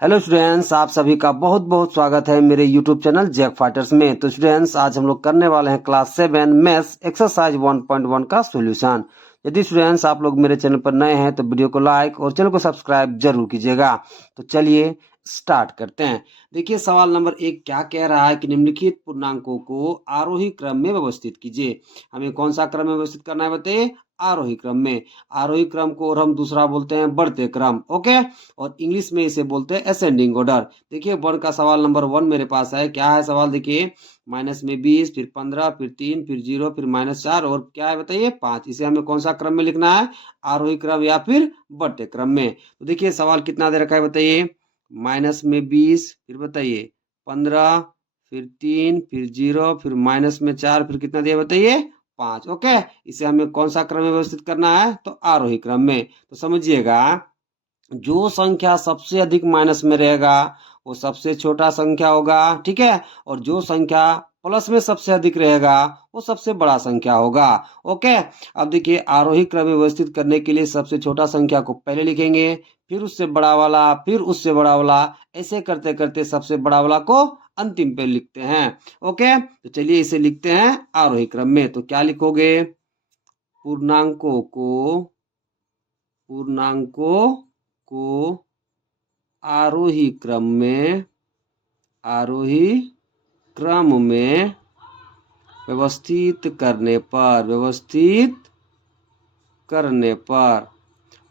Hello students, आप सभी का बहुत बहुत स्वागत है मेरे यूट्यूब चैनल जैक फाइटर्स में। तो स्टूडेंट्स, आज हम लोग करने वाले हैं क्लास 7 मैथ्स एक्सरसाइज 1.1 का सॉल्यूशन। यदि स्टूडेंट्स आप लोग मेरे चैनल पर नए हैं तो वीडियो को लाइक और चैनल को सब्सक्राइब जरूर कीजिएगा। तो चलिए स्टार्ट करते हैं। देखिए सवाल नंबर 1 क्या कह रहा है कि निम्नलिखित पूर्णांकों को आरोही क्रम में व्यवस्थित कीजिए। हमें कौन सा क्रम में व्यवस्थित करना है बताइए? आरोही क्रम में। आरोही क्रम को और हम दूसरा बोलते हैं बढ़ते क्रम। ओके, और इंग्लिश में इसे बोलते हैं असेंडिंग ऑर्डर। देखिए वन का सवाल नंबर 1 मेरे पास है। क्या है सवाल? देखिए माइनस में 20, फिर 15, फिर 3, फिर 0, फिर -4 और क्या है बताइए 5। इसे हमें कौन सा क्रम में लिखना है? आरोही क्रम या फिर बढ़ते क्रम में। तो देखिए सवाल कितना दे रखा है बताइए? माइनस में 20, फिर बताइए 15, फिर 3, फिर 0, फिर -4, फिर कितना दिया बताइए 5। ओके, इसे हमें कौन सा क्रम में व्यवस्थित करना है? तो आरोही क्रम में। तो समझिएगा, जो संख्या सबसे अधिक माइनस में रहेगा वो सबसे छोटा संख्या होगा, ठीक है। और जो संख्या प्लस में सबसे अधिक रहेगा वो सबसे बड़ा संख्या होगा। ओके, अब देखिए आरोही क्रम में व्यवस्थित करने के लिए सबसे छोटा संख्या को पहले लिखेंगे, फिर उससे बड़ा वाला, फिर उससे बड़ा वाला, ऐसे करते करते सबसे बड़ा वाला को अंतिम पे लिखते हैं। ओके, तो चलिए इसे लिखते हैं आरोही क्रम में। तो क्या लिखोगे? पूर्णांकों को आरोही क्रम में व्यवस्थित करने पर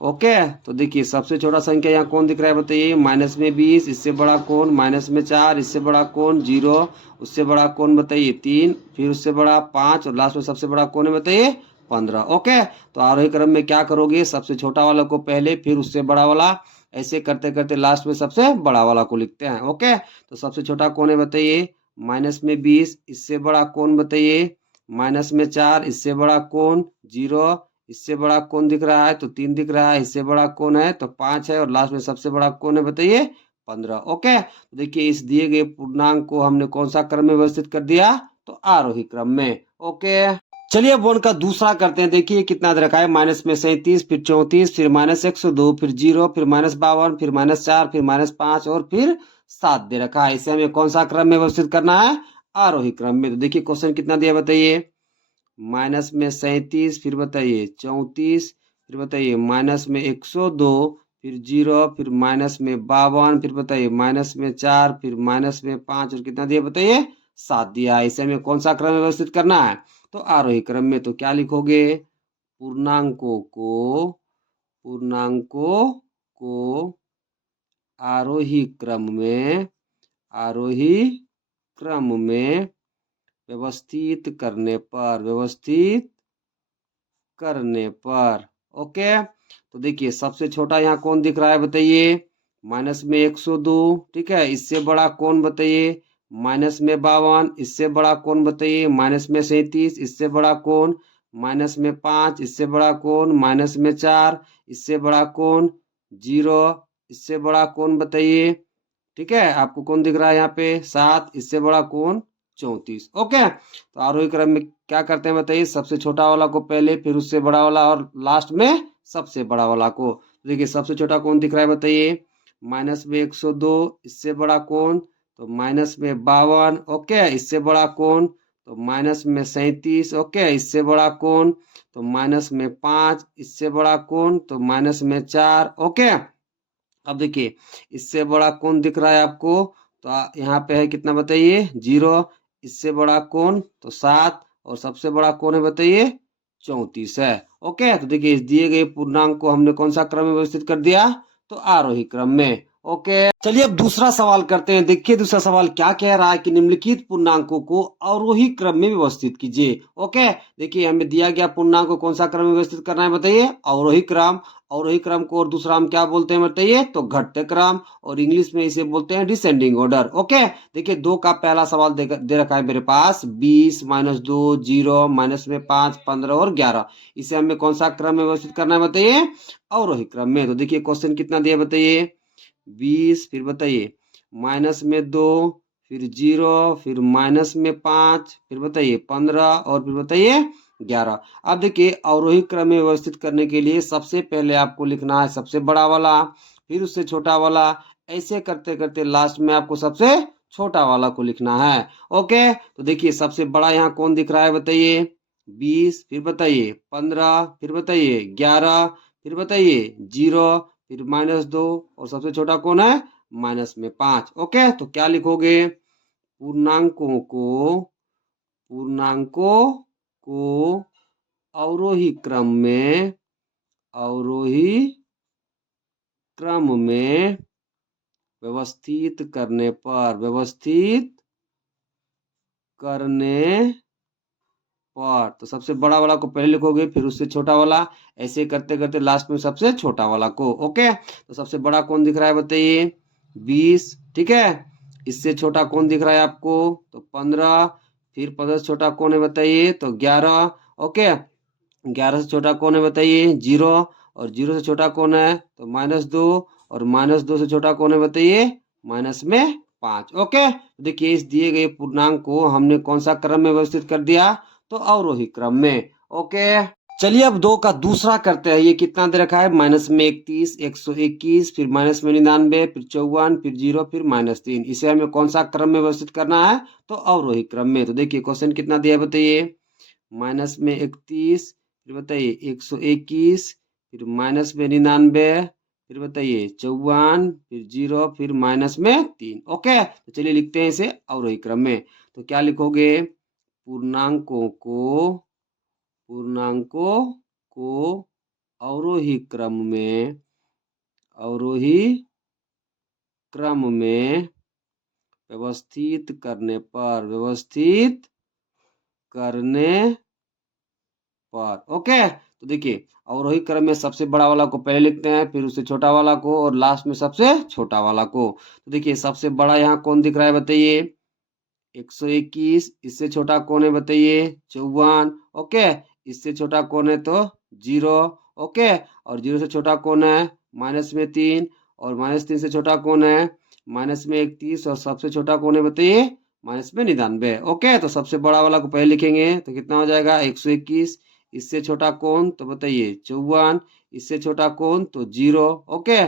ओके। तो देखिए सबसे छोटा संख्या यहाँ कौन दिख रहा है बताइए? माइनस में 20, इससे बड़ा कौन? -4, इससे बड़ा कौन? 0, उससे बड़ा कौन बताइए 3, फिर उससे बड़ा 5 और लास्ट में सबसे बड़ा कौन है बताइए 15। ओके, तो आरोही क्रम में क्या करोगे? सबसे छोटा वाला को पहले, फिर उससे बड़ा वाला, ऐसे करते करते लास्ट में सबसे बड़ा वाला को लिखते हैं। ओके, तो सबसे छोटा कौन है बताइए? -20, इससे बड़ा कौन बताइए? -4, इससे बड़ा कौन? 0, इससे बड़ा कौन दिख रहा है? तो 3 दिख रहा है, इससे बड़ा कौन है? तो 5 है, और लास्ट में सबसे बड़ा कौन है बताइए 15। ओके, तो देखिए इस दिए गए पूर्णांक को हमने कौन सा क्रम में व्यवस्थित कर दिया? तो आरोही क्रम में। ओके, चलिए अब वन का दूसरा करते हैं। देखिए कितना दे रखा है? -37, फिर 34, फिर -102, फिर 0, फिर -52, फिर -4, फिर -5 और फिर 7 दे रखा है। इसे हमें कौन सा क्रम में व्यवस्थित करना है? आरोही क्रम में। तो देखिए क्वेश्चन कितना दिया बताइए? -37, फिर बताइए 34, फिर बताइए -102, फिर 0, फिर -52, फिर बताइए -4, फिर -5 और कितना दिया बताइए 7 दिया। इसे हमें कौन सा क्रम में व्यवस्थित करना है? तो आरोही क्रम में। तो क्या लिखोगे? पूर्णांकों को आरोही क्रम में व्यवस्थित करने पर ओके। तो देखिए सबसे छोटा यहाँ कौन दिख रहा है बताइए? -102, ठीक है। इससे बड़ा कौन बताइए? -52, इससे बड़ा कौन बताइए? -37, इससे बड़ा कौन? -5, इससे बड़ा कौन? -4, इससे बड़ा कौन? 0, इससे बड़ा कौन बताइए? ठीक है, आपको कौन दिख रहा है यहाँ पे? 7, इससे बड़ा कौन? 34। ओके, तो आरोही क्रम में क्या करते हैं बताइए? सबसे छोटा वाला को पहले, फिर उससे बड़ा वाला और लास्ट में सबसे बड़ा वाला को। देखिए सबसे छोटा कौन दिख रहा है बताइए? -102, इससे बड़ा कौन? तो -52। ओके, इससे बड़ा कौन? तो -37। ओके, इससे बड़ा कौन? तो -5, इससे बड़ा कौन? तो -4। ओके, अब देखिए इससे बड़ा कौन दिख रहा है आपको? तो यहाँ पे है कितना बताइए? 0, इससे बड़ा कौन? तो 7, और सबसे बड़ा कौन है बताइए? 34 है। ओके, तो देखिए इस दिए गए पूर्णांक को हमने कौन सा क्रम में व्यवस्थित कर दिया? तो आरोही क्रम में। ओके, चलिए अब दूसरा सवाल करते हैं। देखिए दूसरा सवाल क्या कह रहा है कि निम्नलिखित पूर्णांकों को अवरोही क्रम में व्यवस्थित कीजिए। ओके, देखिए हमें दिया गया पूर्णांक को कौन सा क्रम में व्यवस्थित करना है बताइए? अवरोही क्रम। अवरोही क्रम को और दूसरा हम क्या बोलते हैं बताइए? तो घटते क्रम, और इंग्लिश में इसे बोलते हैं डिसेंडिंग ऑर्डर। ओके, देखिए 2 का पहला सवाल दे रखा है मेरे पास 20, -2, 0, -5, 15 और 11। इसे हमें कौन सा क्रम में व्यवस्थित करना है बताइए? अवरोही क्रम में। तो देखिए क्वेश्चन कितना दिया बताइए? 20, फिर बताइए -2, फिर 0, फिर -5, फिर बताइए 15 और फिर बताइए 11। अब देखिए अवरोही क्रम में व्यवस्थित करने के लिए सबसे पहले आपको लिखना है सबसे बड़ा वाला, फिर उससे छोटा वाला, ऐसे करते करते लास्ट में आपको सबसे छोटा वाला को लिखना है। ओके, तो देखिए सबसे बड़ा यहाँ कौन दिख रहा है बताइए? 20, फिर बताइए 15, फिर बताइए 11, फिर बताइए 0, फिर -2 और सबसे छोटा कौन है? माइनस में 5। ओके, तो क्या लिखोगे? पूर्णांकों को अवरोही क्रम में व्यवस्थित करने पर तो सबसे बड़ा वाला को पहले लिखोगे, फिर उससे छोटा वाला, ऐसे करते करते लास्ट में सबसे छोटा वाला को। ओके, तो सबसे बड़ा कौन दिख रहा है बताइए? 20, ठीक है। इससे छोटा कौन दिख रहा है आपको? तो 15, फिर 15 से छोटा कौन है बताइए? तो 11। ओके, 11 से छोटा कौन है बताइए? 0, और 0 से छोटा कौन है? तो -2, और -2 से छोटा कौन है बताइए? माइनस में 5। ओके, तो देखिए इस दिए गए पूर्णांक को हमने कौन सा क्रम में व्यवस्थित कर दिया? तो अवरोही क्रम में। ओके, चलिए अब 2 का दूसरा करते हैं। ये कितना दे रखा है? -31, 121, फिर -99, फिर 54, फिर 0, फिर -3। इसे हमें कौन सा क्रम में व्यवस्थित करना है? तो अवरोही क्रम में। तो देखिए क्वेश्चन कितना दिया है बताइए? -31, फिर बताइए 121, फिर -99, फिर बताइए 54, फिर 0, फिर -3। ओके, तो चलिए लिखते हैं इसे अवरोही क्रम में। तो क्या लिखोगे? पूर्णांकों को अवरोही क्रम में व्यवस्थित करने पर। ओके, तो देखिए अवरोही क्रम में सबसे बड़ा वाला को पहले लिखते हैं, फिर उससे छोटा वाला को, और लास्ट में सबसे छोटा वाला को। तो देखिए सबसे बड़ा यहाँ कौन दिख रहा है बताइए? 121। इससे छोटा कौन है बताइए? 54। ओके, इससे छोटा कौन है? तो 0। ओके, और 0 से छोटा कौन है? -3, और -3 से छोटा कौन है? -31, और सबसे छोटा कौन है बताइए? -99। ओके, तो सबसे बड़ा वाला को पहले लिखेंगे तो कितना हो जाएगा? 121। इससे छोटा कौन? तो बताइए 54। इससे छोटा कौन? तो 0। ओके,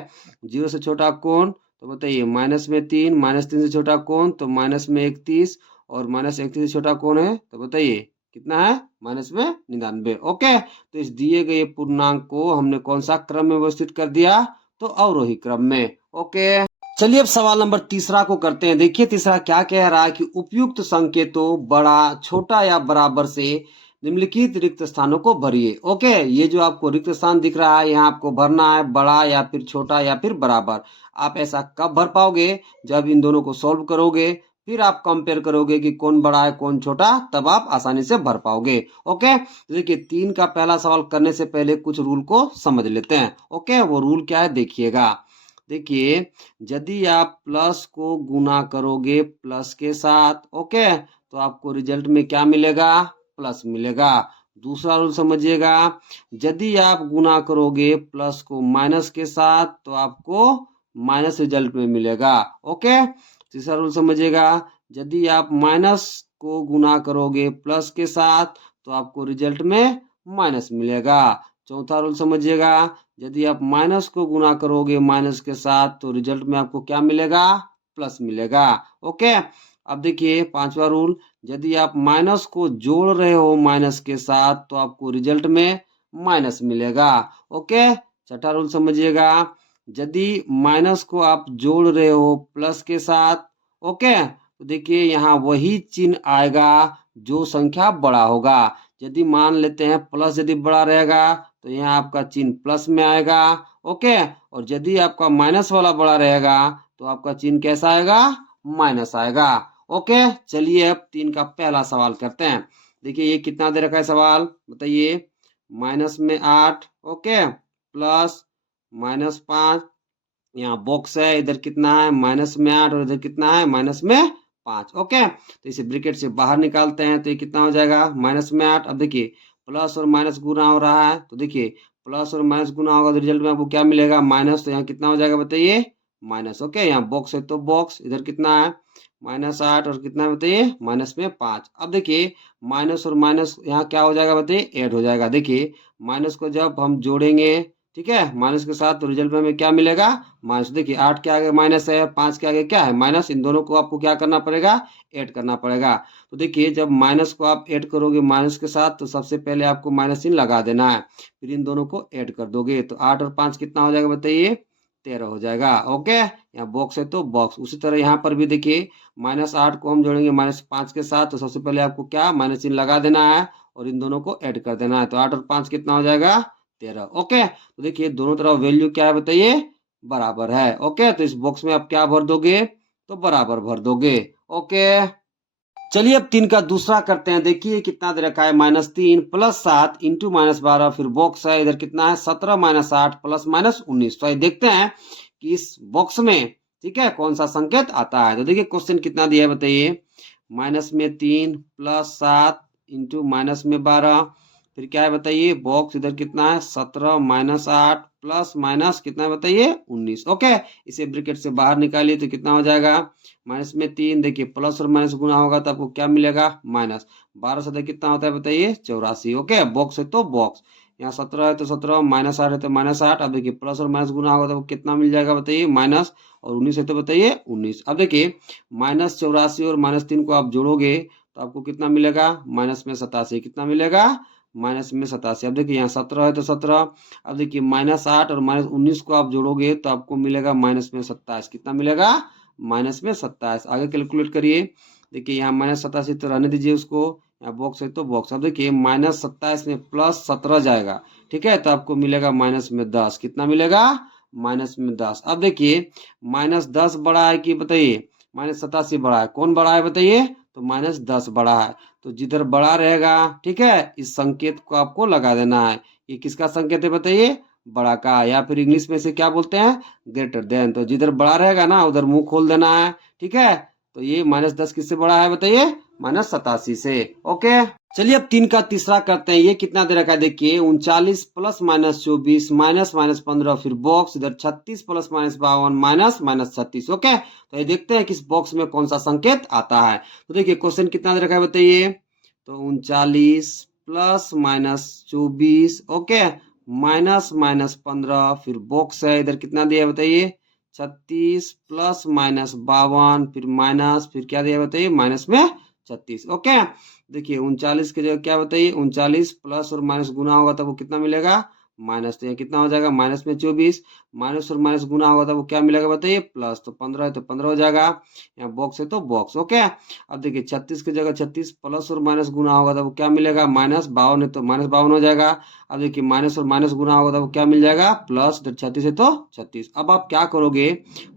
0 से छोटा कौन? तो बताइए -3, -3 से छोटा कौन? तो -31, और -31 से छोटा कौन है? तो बताइए कितना है? -99। ओके, तो इस दिए गए पूर्णांक को हमने कौन सा क्रम में व्यवस्थित कर दिया? तो अवरोही क्रम में। ओके, चलिए अब सवाल नंबर तीसरा को करते हैं। देखिए तीसरा क्या कह रहा है कि उपयुक्त संकेतों बड़ा, छोटा या बराबर से निम्नलिखित रिक्त स्थानों को भरिए। ओके, ये जो आपको रिक्त स्थान दिख रहा है यहाँ आपको भरना है बड़ा या फिर छोटा या फिर बराबर। आप ऐसा कब भर पाओगे? जब इन दोनों को सॉल्व करोगे, फिर आप कंपेयर करोगे कि कौन बड़ा है कौन छोटा, तब आप आसानी से भर पाओगे। ओके, तो देखिए 3 का पहला सवाल करने से पहले कुछ रूल को समझ लेते हैं। ओके, वो रूल क्या है देखिएगा। देखिए यदि आप प्लस को गुना करोगे प्लस के साथ, ओके, तो आपको रिजल्ट में क्या मिलेगा? प्लस मिलेगा। दूसरा रूल समझिएगा, यदि आप गुना करोगे प्लस को माइनस के साथ तो आपको माइनस रिजल्ट में मिलेगा। ओके, तीसरा रूल समझिएगा, यदि आप माइनस को गुना करोगे प्लस के साथ तो आपको रिजल्ट में माइनस मिलेगा। चौथा रूल समझिएगा, यदि आप माइनस को गुना करोगे माइनस के साथ तो रिजल्ट में आपको क्या मिलेगा? प्लस मिलेगा। ओके, अब देखिए पांचवा रूल, यदि आप माइनस को जोड़ रहे हो माइनस के साथ तो आपको रिजल्ट में माइनस मिलेगा। ओके, छठा रूल समझिएगा, यदि माइनस को आप जोड़ रहे हो प्लस के साथ, ओके, तो देखिए यहाँ वही चिन्ह आएगा जो संख्या बड़ा होगा। यदि मान लेते हैं प्लस यदि बड़ा रहेगा तो यहाँ आपका चिन्ह प्लस में आएगा। ओके, और यदि आपका माइनस वाला बड़ा रहेगा तो आपका चिन्ह कैसा आएगा? माइनस आएगा। ओके, चलिए अब 3 का पहला सवाल करते हैं। देखिए ये कितना दे रखा है सवाल बताइए? -8, ओके, प्लस -5, यहाँ बॉक्स है, इधर कितना है? -8, और इधर कितना है? -5। ओके, तो इसे ब्रैकेट से बाहर निकालते हैं तो ये कितना हो जाएगा? -8। अब देखिए प्लस और माइनस गुना हो रहा है तो देखिए प्लस और माइनस गुना होगा तो रिजल्ट में आपको क्या मिलेगा? माइनस। तो यहाँ कितना हो जाएगा बताइए? माइनस। ओके, यहाँ बॉक्स है तो बॉक्स, इधर कितना है? -8, और कितना है बताइए? -5। अब देखिए माइनस और माइनस यहाँ क्या हो जाएगा बताइए? ऐड हो जाएगा। देखिए माइनस को जब हम जोड़ेंगे ठीक है, माइनस के साथ, तो रिजल्ट में हमें क्या मिलेगा, माइनस। देखिए 8 के आगे माइनस है, 5 के आगे क्या है, माइनस। इन दोनों को आपको क्या करना पड़ेगा, ऐड करना पड़ेगा। तो देखिए जब माइनस को आप ऐड करोगे माइनस के साथ, तो सबसे पहले आपको माइनस चिन्ह लगा देना है, फिर इन दोनों को ऐड कर दोगे, तो 8 और 5 कितना हो जाएगा बताइए, 13 हो जाएगा। ओके, यहाँ बॉक्स है तो बॉक्स। उसी तरह यहाँ पर भी देखिए -8 को हम जोड़ेंगे -5 के साथ, तो सबसे पहले आपको क्या माइनस चिन्ह लगा देना है और इन दोनों को ऐड कर देना है, तो 8 और 5 कितना हो जाएगा, 13। ओके, तो देखिए दोनों तरफ वैल्यू क्या है बताइए, बराबर है। ओके, तो इस बॉक्स में आप क्या भर दोगे, तो बराबर भर दोगे। ओके, चलिए अब 3 का दूसरा करते हैं। देखिए कितना दे रखा है, -3 + 7 इंटू -12, फिर बॉक्स है इधर कितना है, 17 - 8 + -19। तो ये देखते हैं कि इस बॉक्स में, ठीक है, कौन सा संकेत आता है। तो देखिए क्वेश्चन कितना दिया है बताइए, -3 + 7 इंटू -12, फिर क्या है बताइए, बॉक्स इधर कितना है, 17 - 8 प्लस माइनस कितना है बताइए, 19। ओके, इसे ब्रैकेट से बाहर निकालिए तो कितना हो जाएगा, -3, देखिए प्लस और माइनस गुना होगा तो आपको क्या मिलेगा, माइनस। 12 से कितना होता है बताइए, 84। ओके, बॉक्स है तो बॉक्स, यहाँ 17 है तो 17, -8 है तो -8। अब देखिए प्लस और माइनस गुना होगा तो कितना मिल जाएगा बताइए, माइनस, और 19 है तो बताइए 19। अब देखिए -84 और -3 को आप जोड़ोगे तो आपको कितना मिलेगा, -87। कितना मिलेगा, -87। अब देखिए यहाँ 17 है तो 17। अब देखिए -8 और -19 को आप जोड़ोगे तो आपको मिलेगा -27। कितना मिलेगा, -27। आगे कैलकुलेट करिए, देखिए यहाँ -87 तो रहने दीजिए उसको, यहाँ बॉक्स है तो बॉक्स। अब देखिए -27 में +17 जाएगा, ठीक है, तो आपको मिलेगा -10। कितना मिलेगा, -10। अब देखिए -10 बड़ा है कि बताइए -87 बड़ा है, कौन बड़ा है बताइए, तो -10 बड़ा है। तो जिधर बड़ा रहेगा, ठीक है, इस संकेत को आपको लगा देना है। ये किसका संकेत है बताइए, बड़ा का, या फिर इंग्लिश में से क्या बोलते हैं, ग्रेटर देन। तो जिधर बड़ा रहेगा ना उधर मुंह खोल देना है, ठीक है। तो ये -10 किससे बड़ा है बताइए, -87 से। ओके, चलिए अब 3 का तीसरा करते हैं। ये कितना दे रखा है देखिए, 39 + -24 -15, फिर बॉक्स इधर 36 + -52 -36। ओके, तो ये देखते हैं कि इस बॉक्स में कौन सा संकेत आता है। तो देखिए क्वेश्चन कितना दे रखा है बताइए, तो 39 + -24, ओके, -15, फिर बॉक्स है इधर कितना दिया है बताइए, 36 + -52, फिर माइनस, फिर क्या दिया है बताइए, माइनस में 36। ओके, देखिए 39 की जगह क्या बताइए, 39 प्लस और माइनस गुना होगा तब वो कितना मिलेगा, माइनस। तो ये कितना हो जाएगा, माइनस में 24, माइनस और माइनस गुना होगा तब वो क्या मिलेगा बताइए, प्लस। तो 15 है तो 15 हो जाएगा, यहाँ बॉक्स है तो बॉक्स। ओके, अब देखिए 36 की जगह 36 प्लस और माइनस गुना होगा तब वो क्या मिलेगा, -52 है तो -52 हो जाएगा। अब देखिए माइनस और माइनस गुना होगा तब वो क्या मिल जाएगा, प्लस। 36 है तो 36। अब आप क्या करोगे,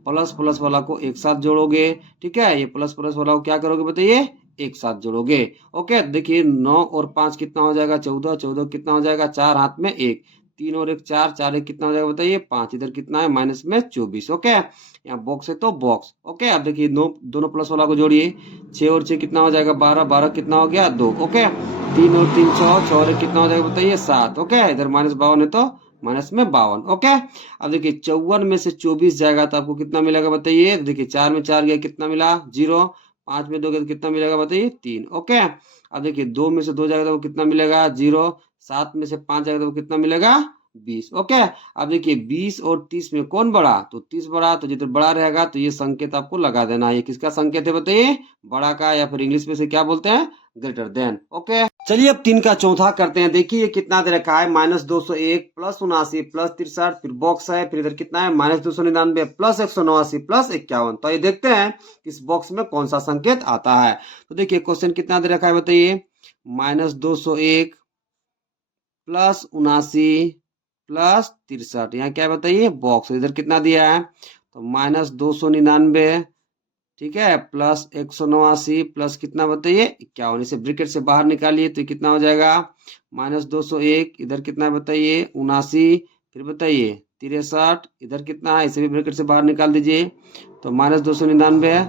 प्लस प्लस वाला को एक साथ जोड़ोगे, ठीक है, ये प्लस प्लस वाला को क्या करोगे बताइए, एक साथ जोड़ोगे। ओके, देखिए 9 और 5 कितना हो जाएगा, 14, 14 कितना हो जाएगा, 4 हाथ में 1, 3 और 1 4, 4 1 कितना हो जाएगा बताइए, 5। इधर कितना है, माइनस में 24। ओके, यहाँ बॉक्स है तो बॉक्स। ओके, अब देखिए दोनों प्लस वाला को जोड़िए, 6 और 6 कितना हो जाएगा, 12, 12 कितना हो गया, 2। ओके, 3 और 3 6, 6 और 1 कितना हो जाएगा बताइए, 7। ओके, इधर -52 है तो माइनस में 52। ओके, अब देखिए 54 में से 24 जाएगा तो आपको कितना मिलेगा बताइए, देखिए 4 में 4 गया, कितना मिला, 0। 5 में 2 गया तो कितना मिलेगा बताइए, 3। ओके, अब देखिए 2 में से 2 जाएगा तो कितना मिलेगा, 0। 7 में से 5 जाएगा तो कितना मिलेगा, 20। ओके, अब देखिए 20 और 30 में कौन बड़ा, तो 30 बड़ा। तो जिधर बड़ा रहेगा तो ये संकेत आपको लगा देना है। ये किसका संकेत है बताइए, बड़ा का, या फिर इंग्लिश में से क्या बोलते हैं, ग्रेटर देन। ओके, चलिए अब 3 का चौथा करते हैं। देखिए ये कितना दे रखा है, -201 + 79 + 63, फिर बॉक्स है, फिर इधर कितना है, -299 + 189 + 51। तो ये देखते हैं इस बॉक्स में कौन सा संकेत आता है। तो देखिए क्वेश्चन कितना दे रखा है बताइए, -201 + 79 + 63, यहाँ क्या बताइए, बॉक्स। इधर कितना दिया है, तो -299, ठीक है, + 189 प्लस कितना बताइए, 51। इसे ब्रैकेट से बाहर निकालिए तो कितना हो जाएगा, -201, इधर कितना है बताइए, 79, फिर बताइए 63, इधर कितना है, इसे भी ब्रैकेट से बाहर निकाल दीजिए। तो -299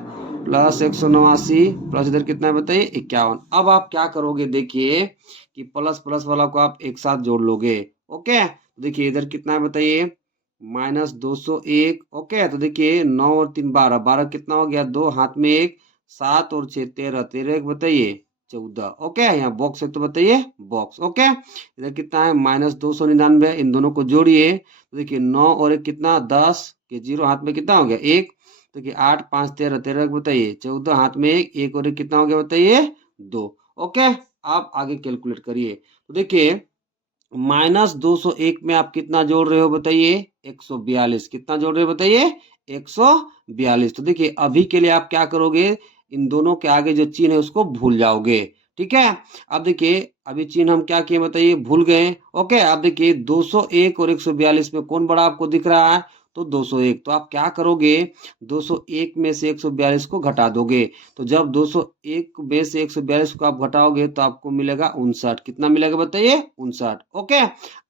+ 189 प्लस इधर कितना है बताइए, 51। अब आप क्या करोगे, देखिए कि प्लस प्लस वाला को आप एक साथ जोड़ लोगे। ओके, देखिए इधर कितना है बताइए, -201। ओके, तो देखिए 9 और 3 12, 12 कितना हो गया, 2 हाथ में 1, 7 और 6 13, 13 एक बताइए 14। ओके, यहाँ बॉक्स है तो बताइए बॉक्स। ओके, इधर कितना है -299, इन दोनों को जोड़िए तो देखिए 9 और 1 कितना 10 के 0 हाथ में कितना हो गया 1। तो देखिए 8 5 13 13 बताइए 14 हाथ में 1 1 और 1 कितना हो गया बताइए 2। ओके, आप आगे कैलकुलेट करिए। तो देखिए -201 में आप कितना जोड़ रहे हो बताइए 142। कितना जोड़ रहे हो बताइए 142। तो देखिए अभी के लिए आप क्या करोगे, इन दोनों के आगे जो चिन्ह है उसको भूल जाओगे। ठीक है, अब देखिए अभी चिन्ह हम क्या किए बताइए भूल गए। ओके, अब देखिए 201 और 142 में कौन बड़ा आपको दिख रहा है तो 201। तो आप क्या करोगे 201 में से 142 को घटा दोगे। तो जब 201 में से 142 को आप घटाओगे तो आपको मिलेगा 59। कितना मिलेगा बताइए 59। ओके,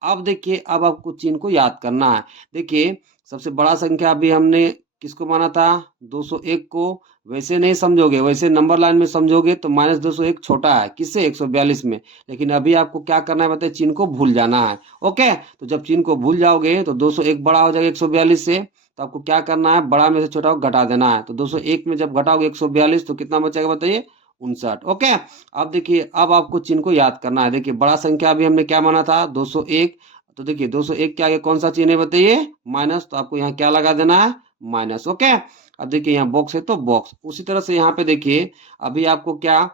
अब देखिए अब आपको चिन्ह को याद करना है। देखिए सबसे बड़ा संख्या अभी हमने किसको माना था 201 को। वैसे नहीं समझोगे, वैसे नंबर लाइन में समझोगे तो -201 छोटा है किससे 142 में। लेकिन अभी आपको क्या करना है बताइए चिन्ह को भूल जाना है। ओके, तो जब चिन्ह को भूल जाओगे तो 201 बड़ा हो जाएगा 142 से। तो आपको क्या करना है बड़ा में से छोटा को घटा देना है। तो 201 में जब घटाओगे 142 तो कितना बचेगा बताइए 59। ओके, अब देखिए अब आपको चिन्ह को याद करना है। देखिए बड़ा संख्या अभी हमने क्या माना था 201। तो देखिए 201 के आगे कौन सा चिन्ह है बताइए माइनस। तो आपको यहाँ क्या लगा देना है माइनस। ओके, अब देखिए यहाँ बॉक्स है तो बॉक्स। उसी तरह से यहाँ पे देखिए अभी आपको क्या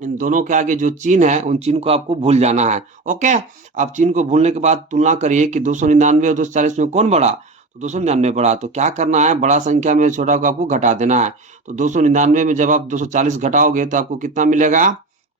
इन दोनों के आगे जो चिन्ह है उन चिन्ह को आपको भूल जाना है। ओके, आप चिन्ह को भूलने के बाद तुलना करिए कि 299 और 240 में कौन बड़ा। तो 299 बड़ा। तो क्या करना है बड़ा संख्या में छोटा को आपको घटा देना है। तो 299 में जब आप 240 घटाओगे तो आपको कितना मिलेगा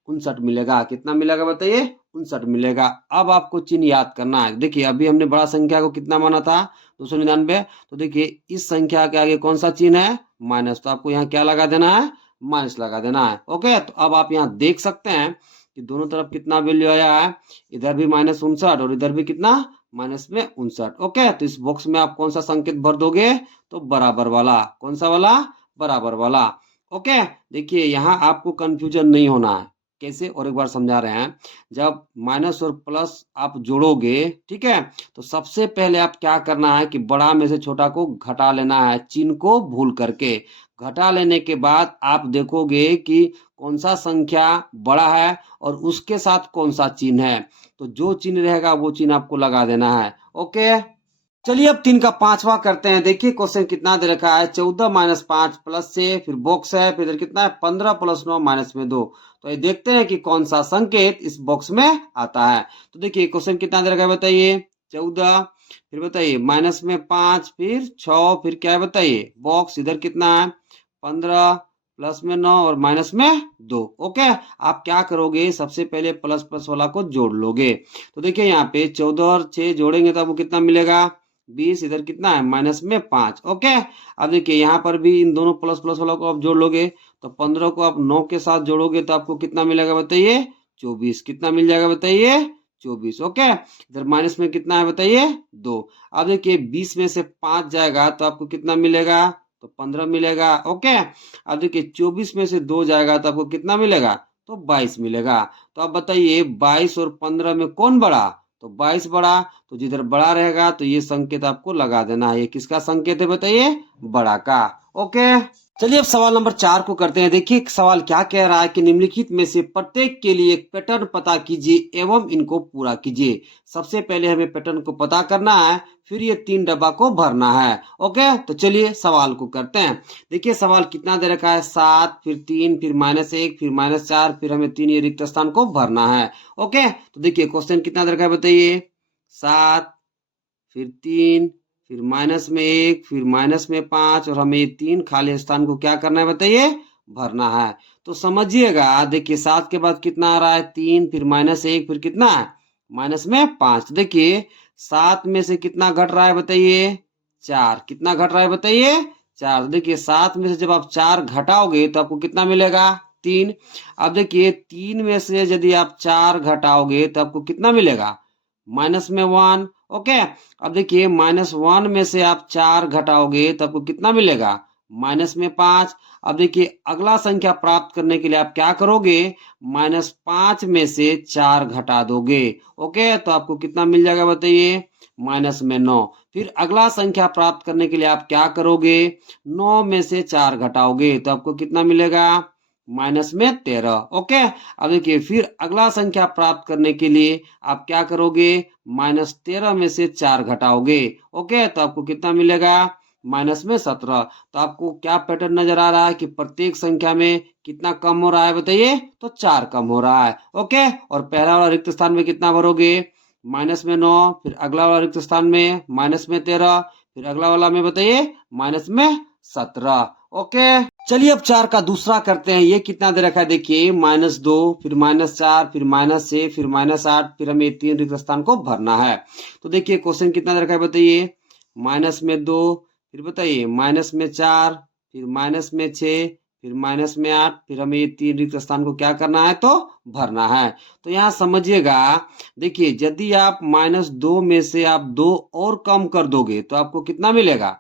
59 मिलेगा। कितना मिलेगा बताइए 59 मिलेगा। अब आपको चिन्ह याद करना है। देखिए अभी हमने बड़ा संख्या को कितना माना था 299। तो देखिए इस संख्या के आगे कौन सा चिन्ह है माइनस। तो आपको यहाँ क्या लगा देना है माइनस लगा देना है। ओके, तो अब आप यहाँ देख सकते हैं कि दोनों तरफ कितना वैल्यू आया है। इधर भी -59 और इधर भी कितना माइनस में 59। ओके, तो इस बॉक्स में आप कौन सा संकेत भर दोगे तो बराबर वाला। कौन सा वाला बराबर वाला। ओके, देखिए यहाँ आपको कंफ्यूजन नहीं होना है। कैसे और एक बार समझा रहे हैं। जब माइनस और प्लस आप जोड़ोगे ठीक है, तो सबसे पहले आप क्या करना है कि बड़ा में से छोटा को घटा लेना है चिन्ह को भूल करके। घटा लेने के बाद आप देखोगे कि कौन सा संख्या बड़ा है और उसके साथ कौन सा चिन्ह है। तो जो चिन्ह रहेगा वो चिन्ह आपको लगा देना है। ओके, चलिए अब 3 का 5वां करते हैं। देखिए क्वेश्चन कितना दे रखा है 14 - 5 प्लस से फिर बॉक्स है फिर इधर कितना है 15 + 9 -2। तो ये देखते हैं कि कौन सा संकेत इस बॉक्स में आता है। तो देखिए क्वेश्चन कितना दे रखा है बताइए 14 फिर बताइए -5 फिर 6 फिर क्या है बताइए बॉक्स इधर कितना है 15 प्लस में 9 और माइनस में 2। ओके, आप क्या करोगे सबसे पहले प्लस प्लस वाला को जोड़ लोगे। तो देखिए यहाँ पे 14 और 6 जोड़ेंगे तो आपको कितना मिलेगा 20। इधर कितना है माइनस में 5। ओके, अब देखिए यहाँ पर भी इन दोनों प्लस प्लस वाला को आप जोड़ लोगे। तो 15 को आप 9 के साथ जोड़ोगे तो आपको कितना मिलेगा बताइए 24। कितना मिल जाएगा बताइए 24। ओके, इधर माइनस में कितना है बताइए 2। अब देखिए 20 में से 5 जाएगा तो आपको कितना मिलेगा तो 15 मिलेगा। ओके, अब देखिए 24 में से 2 जाएगा तो आपको कितना मिलेगा तो 22 मिलेगा। तो अब बताइए 22 और 15 में कौन बड़ा तो 22 बड़ा। तो जिधर बड़ा रहेगा तो ये संकेत आपको लगा देना है। ये किसका संकेत है बताइए बड़ा का। ओके, चलिए अब सवाल नंबर 4 को करते हैं। देखिए सवाल क्या कह रहा है कि निम्नलिखित में से प्रत्येक के लिए एक पैटर्न पता कीजिए एवं इनको पूरा कीजिए। सबसे पहले हमें पैटर्न को पता करना है फिर ये 3 डब्बा को भरना है। ओके, तो चलिए सवाल को करते हैं। देखिए सवाल कितना दे रखा है 7 फिर 3 फिर -1 फिर -4 फिर हमें 3 ये रिक्त स्थान को भरना है। ओके, तो देखिए क्वेश्चन कितना दे रखा है बताइए 7 फिर 3 फिर -1 फिर -5 और हमें ये 3 खाली स्थान को क्या करना है बताइए भरना है। तो समझिएगा देखिए 7 के बाद कितना आ रहा है 3 फिर -1 फिर कितना है -5। देखिए 7 में से कितना घट रहा है बताइए 4। कितना घट रहा है बताइए 4। तो देखिए 7 में से जब आप 4 घटाओगे तो आपको कितना मिलेगा 3। अब देखिए 3 में से यदि आप 4 घटाओगे तो आपको कितना मिलेगा -1। ओके, अब देखिए -1 में से आप 4 घटाओगे तो आपको कितना मिलेगा -5। अब देखिए अगला संख्या प्राप्त करने के लिए आप क्या करोगे -5 में से 4 घटा दोगे। ओके, तो आपको कितना मिल जाएगा बताइए -9। फिर अगला संख्या प्राप्त करने के लिए आप क्या करोगे 9 में से 4 घटाओगे तो आपको कितना मिलेगा माइनस में 13। ओके, अब देखिए फिर अगला संख्या प्राप्त करने के लिए आप क्या करोगे, -13 में से 4 घटाओगे। ओके, तो आपको कितना मिलेगा, माइनस में 17। तो आपको क्या पैटर्न नजर आ रहा है कि प्रत्येक संख्या में कितना कम हो रहा है बताइए, तो 4 कम हो रहा है। ओके, और पहला वाला रिक्त स्थान में कितना भरोगे, माइनस में 9, फिर अगला वाला रिक्त स्थान में माइनस में 13, फिर अगला वाला में बताइए माइनस में 17। ओके, चलिए अब 4 का दूसरा करते हैं। ये कितना दे रखा है देखिए, -2, फिर -4, फिर -6, फिर -8, फिर हमें 3 रिक्त स्थान को भरना है। तो देखिए क्वेश्चन कितना दे रखा है बताइए, माइनस में 2, फिर बताइए माइनस में 4, फिर माइनस में 6, फिर माइनस में 8, फिर हमें ये 3 रिक्त स्थान को क्या करना है, तो भरना है। तो यहाँ समझिएगा, देखिए यदि आप -2 में से आप 2 और कम कर दोगे तो आपको कितना मिलेगा,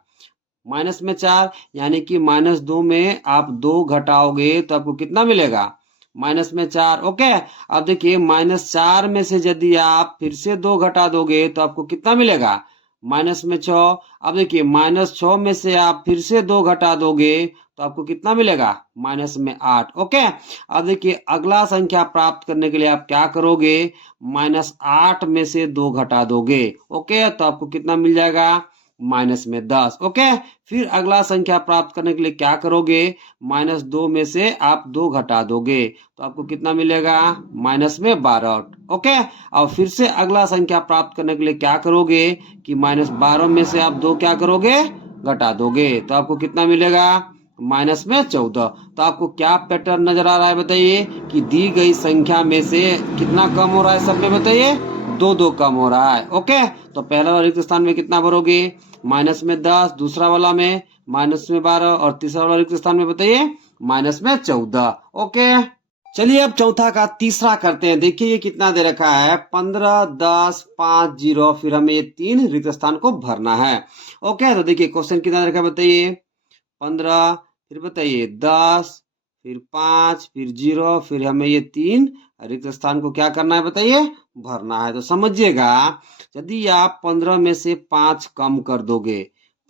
माइनस में 4, यानी कि -2 में आप 2 घटाओगे तो आपको कितना मिलेगा, माइनस में 4। ओके, अब देखिए -4 में से यदि आप फिर से 2 घटा दोगे तो आपको कितना मिलेगा, माइनस में 6। अब देखिए -6 में से आप फिर से 2 घटा दोगे तो आपको कितना मिलेगा, माइनस में 8। ओके, अब देखिए अगला संख्या प्राप्त करने के लिए आप क्या करोगे, -8 में से 2 घटा दोगे। ओके, तो आपको कितना मिल जाएगा, माइनस में 10। ओके, फिर अगला संख्या प्राप्त करने के लिए क्या करोगे, -2 में से आप 2 घटा दोगे तो आपको कितना मिलेगा, माइनस में 12। ओके, और फिर से अगला संख्या प्राप्त करने के लिए क्या करोगे कि -12 में से आप 2 क्या करोगे, घटा दोगे तो आपको कितना मिलेगा, माइनस में 14। तो आपको क्या पैटर्न नजर आ रहा है बताइए कि दी गई संख्या में से कितना कम हो रहा है, सब में बताइए 2 कम हो रहा है। ओके, तो पहला वाला रिक्त स्थान में कितना भरोगे, माइनस में 10, दूसरा वाला में माइनस में 12, और तीसरा वाला रिक्त स्थान में बताइए माइनस में 14। ओके, चलिए अब चौथा का तीसरा करते हैं। देखिए ये कितना दे रखा है, 15, 10, 5, 0, फिर हमें ये 3 रिक्त स्थान को भरना है। ओके, तो देखिए क्वेश्चन कितना दे रखा है बताइए, 15, फिर बताइए 10, फिर 5, फिर 0, फिर हमें ये 3 रिक्त स्थान को क्या करना है बताइए, भरना है। तो समझिएगा, यदि आप 15 में से 5 कम कर दोगे,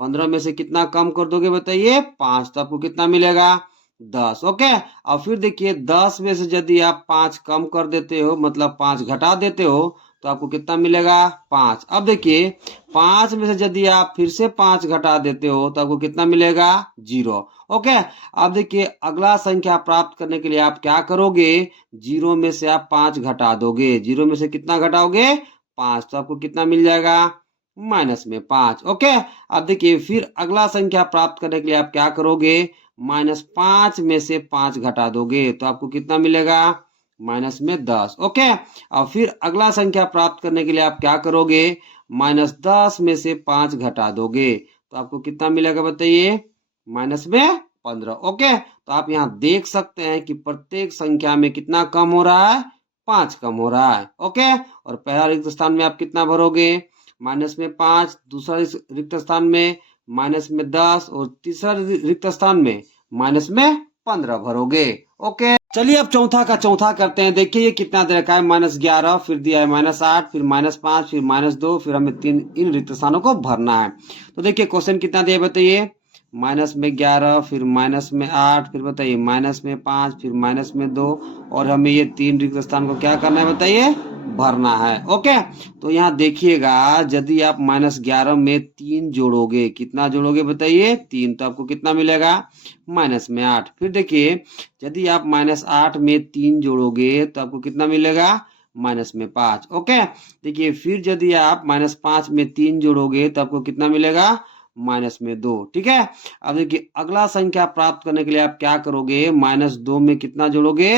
15 में से कितना कम कर दोगे बताइए, 5, तो आपको कितना मिलेगा, 10। ओके, और फिर देखिए 10 में से यदि आप 5 कम कर देते हो, मतलब 5 घटा देते हो तो आपको कितना मिलेगा, 5। अब देखिए 5 में से यदि आप फिर से 5 घटा देते हो तो आपको कितना मिलेगा, 0। ओके, अब देखिए अगला संख्या प्राप्त करने के लिए आप क्या करोगे, 0 में से आप 5 घटा दोगे। 0 में से कितना घटाओगे, 5, तो आपको कितना मिल जाएगा, माइनस में 5। ओके, अब देखिए फिर अगला संख्या प्राप्त करने के लिए आप क्या करोगे, -5 में से 5 घटा दोगे तो आपको कितना मिलेगा, माइनस में 10। ओके, और फिर अगला संख्या प्राप्त करने के लिए आप क्या करोगे, -10 में से 5 घटा दोगे तो आपको कितना मिलेगा बताइए, माइनस में 15। ओके, तो आप यहाँ देख सकते हैं कि प्रत्येक संख्या में कितना कम हो रहा है, 5 कम हो रहा है। ओके, और पहला रिक्त स्थान में आप कितना भरोगे, माइनस में 5, दूसरा रिक्त स्थान में माइनस में 10, और तीसरा रिक्त स्थान में माइनस में 15 भरोगे। ओके, चलिए अब चौथा का चौथा करते हैं। देखिए ये कितना दे रखा है, -11, फिर दिया है -8, फिर -5, फिर -2, फिर हमें 3 इन रिक्त स्थानों को भरना है। तो देखिए क्वेश्चन कितना दिया बताइए, -11, फिर -8, फिर बताइए -5, फिर -2, और हमें ये 3 रिक्त स्थान को क्या करना है बताइए, भरना है। ओके, तो यहाँ देखिएगा, यदि आप -11 में 3 जोड़ोगे, कितना जोड़ोगे बताइए, 3, तो आपको कितना मिलेगा, -8। फिर देखिए यदि आप -8 में 3 जोड़ोगे तो आपको कितना मिलेगा, -5। ओके, देखिए फिर यदि आप -5 में 3 जोड़ोगे तो आपको कितना मिलेगा, -2। ठीक है, अब देखिए अगला संख्या प्राप्त करने के लिए आप क्या करोगे, -2 में कितना जोड़ोगे,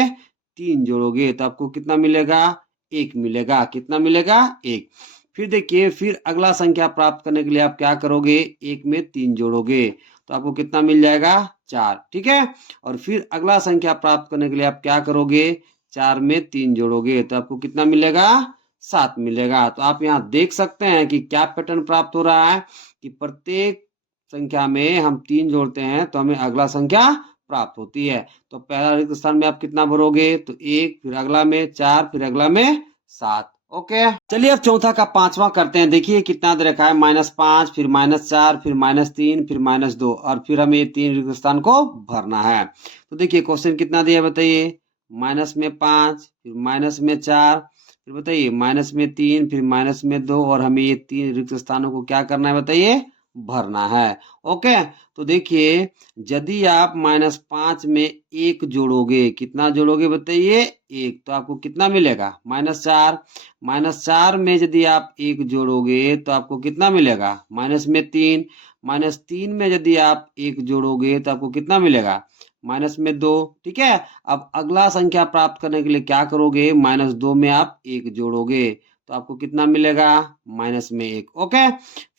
3 जोड़ोगे तो आपको कितना मिलेगा, 1 मिलेगा। कितना मिलेगा, 1। फिर देखिए फिर अगला संख्या प्राप्त करने के लिए आप क्या करोगे, 1 में 3 जोड़ोगे तो आपको कितना मिल जाएगा, 4। ठीक है, और फिर अगला संख्या प्राप्त करने के लिए आप क्या करोगे, 4 में 3 जोड़ोगे तो आपको कितना मिलेगा, 7 मिलेगा। तो आप यहाँ देख सकते हैं कि क्या पैटर्न प्राप्त हो रहा है कि प्रत्येक संख्या में हम 3 जोड़ते हैं तो हमें अगला संख्या प्राप्त होती है। तो पहला रिक्त स्थान में आप कितना भरोगे, तो 1, फिर अगला में 4, फिर अगला में 7। ओके, चलिए अब चौथा का पांचवा करते हैं। देखिए कितना दे रखा है, -5, फिर -4, फिर -3, फिर -2, और फिर हमें ये 3 रिक्त स्थान को भरना है। तो देखिए क्वेश्चन कितना दिया बताइए, -5, फिर -4, फिर बताइए -3, फिर -2, और हमें ये 3 रिक्त स्थानों को क्या करना है बताइए, भरना है। ओके, तो देखिए यदि आप -5 में 1 जोड़ोगे, कितना जोड़ोगे बताइए, 1, तो आपको कितना मिलेगा, -4। -4 में यदि आप 1 जोड़ोगे तो आपको कितना मिलेगा, -3। -3 में यदि आप 1 जोड़ोगे तो आपको कितना मिलेगा, -2। ठीक है, अब अगला संख्या प्राप्त करने के लिए क्या करोगे, -2 में आप 1 जोड़ोगे तो आपको कितना मिलेगा, -1। ओके,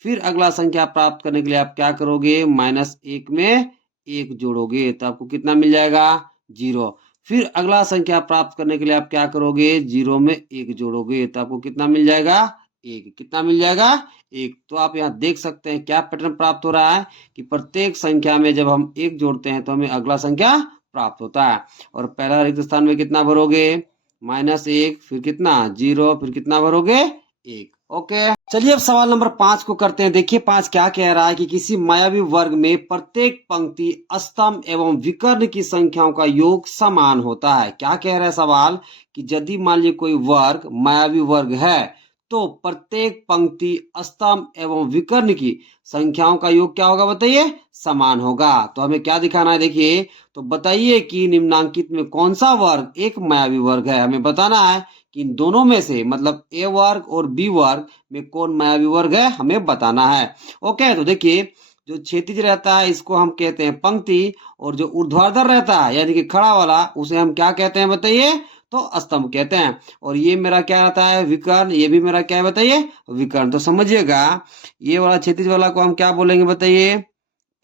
फिर अगला संख्या प्राप्त करने के लिए आप क्या करोगे, -1 में 1 जोड़ोगे तो आपको कितना मिल जाएगा, 0। फिर अगला संख्या प्राप्त करने के लिए आप क्या करोगे, 0 में 1 जोड़ोगे तो आपको कितना मिल जाएगा, 1। कितना मिल जाएगा, 1। तो आप यहाँ देख सकते हैं क्या पैटर्न प्राप्त हो रहा है कि प्रत्येक संख्या में जब हम 1 जोड़ते हैं तो हमें अगला संख्या प्राप्त होता है। और पहला रिक्त स्थान में कितना भरोगे, -1, फिर कितना 0, फिर कितना भरोगे, 1। ओके, चलिए अब सवाल नंबर 5 को करते हैं। देखिए 5 क्या कह रहा है कि किसी मायावी वर्ग में प्रत्येक पंक्ति, स्तंभ एवं विकर्ण की संख्याओं का योग समान होता है। क्या कह रहा है सवाल कि यदि मान लीजिए कोई वर्ग मायावी वर्ग है तो प्रत्येक पंक्ति, स्तंभ एवं विकर्ण की संख्याओं का योग क्या होगा बताइए, समान होगा। तो हमें क्या दिखाना है, देखिए तो बताइए कि निम्नांकित में कौन सा वर्ग एक मायावी वर्ग है। हमें बताना है कि इन दोनों में से, मतलब ए वर्ग और बी वर्ग में कौन मायावी वर्ग है, हमें बताना है। ओके, तो देखिए जो क्षैतिज रहता है इसको हम कहते हैं पंक्ति, और जो ऊर्ध्वाधर रहता है यानी कि खड़ा वाला उसे हम क्या कहते हैं बताइए, तो स्तंभ कहते हैं। और ये मेरा क्या रहता है, विकर्ण, ये भी मेरा क्या है बताइए, विकर्ण। तो समझिएगा ये वाला क्षैतिज वाला को हम क्या बोलेंगे बताइए,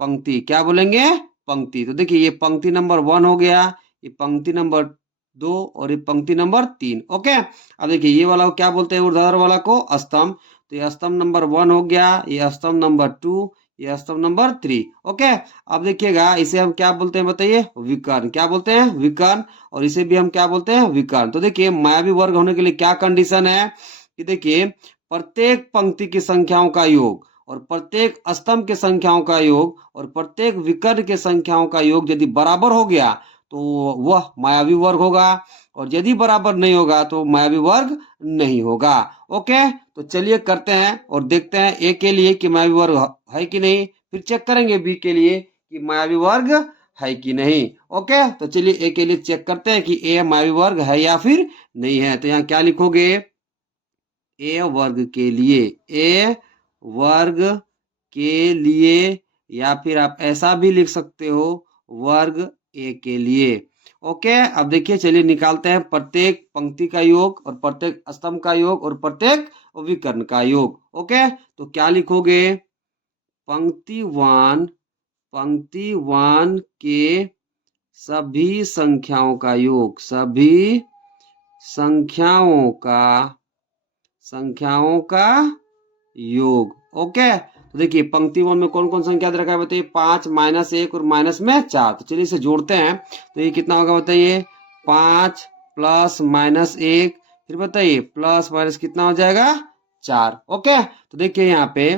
पंक्ति। क्या बोलेंगे, पंक्ति। तो देखिए ये पंक्ति नंबर 1 हो गया, ये पंक्ति नंबर 2, और ये पंक्ति नंबर 3। ओके, अब देखिए ये वाला को क्या बोलते हैं, ऊर्ध्वाधर वाला को स्तंभ। तो ये स्तंभ नंबर 1 हो गया, ये स्तंभ नंबर 2, ये स्तंभ नंबर 3। ओके, अब देखिएगा इसे हम क्या बोलते हैं बताइए, विकर्ण। क्या बोलते हैं, विकर्ण। और इसे भी हम क्या बोलते हैं, विकर्ण। तो देखिए मायावी वर्ग होने के लिए क्या कंडीशन है कि देखिए प्रत्येक पंक्ति की संख्याओं का योग और प्रत्येक स्तंभ के संख्याओं का योग और प्रत्येक विकर्ण के संख्याओं का योग यदि बराबर हो गया तो वह मायावी वर्ग होगा, और यदि बराबर नहीं होगा तो मायावी वर्ग नहीं होगा। ओके, तो चलिए करते हैं और देखते हैं ए के लिए कि मायावी वर्ग है कि नहीं, फिर चेक करेंगे बी के लिए कि मायावी वर्ग है कि नहीं। ओके, तो चलिए ए के लिए चेक करते हैं कि ए मायावी वर्ग है या फिर नहीं है। तो यहाँ क्या लिखोगे, ए वर्ग के लिए, ए वर्ग के लिए, या फिर आप ऐसा भी लिख सकते हो, वर्ग ए के लिए। ओके, अब देखिए चलिए निकालते हैं प्रत्येक पंक्ति का योग और प्रत्येक स्तंभ का योग और प्रत्येक विकर्ण का योग। ओके, तो क्या लिखोगे, पंक्ति वन के सभी संख्याओं का योग, सभी संख्याओं का योग। ओके, तो देखिए पंक्ति 1 में कौन कौन संख्या दे रखा है बताइए, 5, -1 और माइनस में 4। तो चलिए इसे जोड़ते हैं तो ये कितना होगा बताइए, 5 प्लस -1, फिर बताइए प्लस माइनस कितना हो जाएगा, 4। ओके, तो देखिए यहाँ पे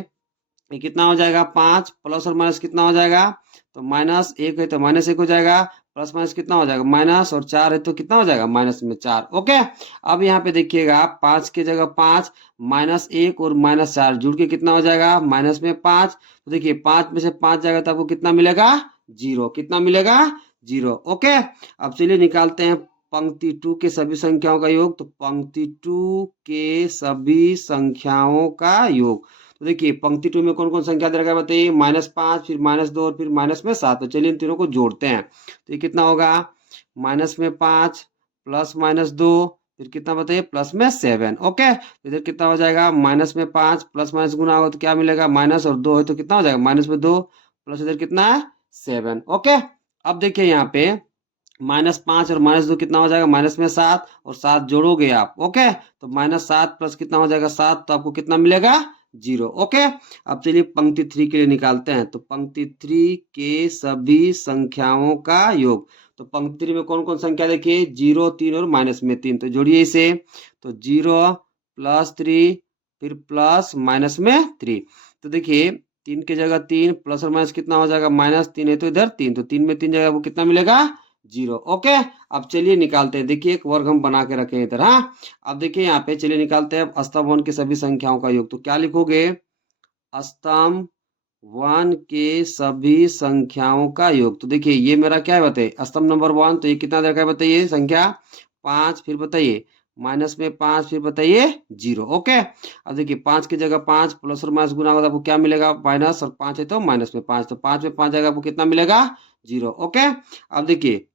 ये कितना हो जाएगा, 5 प्लस और माइनस कितना हो जाएगा, तो -1 है तो -1 हो जाएगा, प्लस माइनस कितना हो जाएगा, माइनस, और 4 है तो कितना हो जाएगा, -4। ओके, अब यहाँ पे देखिएगा 5 की जगह 5, -1 और -4 जुड़ के कितना हो जाएगा, -5। तो देखिए 5 में से 5 जाएगा तो आपको कितना मिलेगा, 0। कितना मिलेगा, 0। ओके, अब चलिए निकालते हैं पंक्ति 2 के सभी संख्याओं का योग। तो पंक्ति 2 के सभी संख्याओं का योग, तो देखिए पंक्ति 2 में कौन कौन संख्या दे रखा है बताइए, -5, फिर -2 और फिर -7। तो चलिए इन तीनों को जोड़ते हैं तो ये कितना होगा, -5 प्लस -2, फिर कितना बताइए, +7। ओके, तो इधर कितना हो जाएगा, -5 प्लस माइनस गुना होगा तो क्या मिलेगा, माइनस, और 2 है तो कितना हो जाएगा, -2 प्लस इधर कितना है, 7। ओके, अब देखिए यहाँ पे -5 और -2 कितना हो जाएगा, -7, और 7 जोड़ोगे आप। ओके, तो -7 प्लस कितना हो जाएगा, 7, तो आपको कितना मिलेगा, 0। ओके, अब चलिए पंक्ति 3 के लिए निकालते हैं। तो पंक्ति 3 के सभी संख्याओं का योग, तो पंक्ति 3 में कौन कौन संख्या देखिए, 0, 3 और -3। तो जोड़िए इसे, तो 0 +3 फिर प्लस माइनस में 3। तो देखिए 3 की जगह 3 प्लस और माइनस कितना हो जाएगा, -3 है तो इधर 3, तो 3 में 3 जगह वो कितना मिलेगा, 0। ओके, अब चलिए निकालते हैं। देखिए एक वर्ग हम बना के रखे हैं इधर। हाँ, अब देखिए यहाँ पे चलिए निकालते हैं स्तंभ 1 की सभी संख्याओं का योग। तो क्या लिखोगे, स्तंभ 1 के सभी संख्याओं का योग। तो देखिए ये मेरा क्या है बताइए, स्तंभ नंबर 1, तो ये कितना दे रखा है बताइए, संख्या 5, फिर बताइए माइनस में 5, फिर बताइए 0। ओके, अब देखिए 5 की जगह 5 प्लस और माइनस गुना होगा तो आपको क्या मिलेगा, माइनस, और 5 है तो माइनस में 5, तो 5 में 5 जगह आपको कितना मिलेगा, 0। ओके, अब देखिए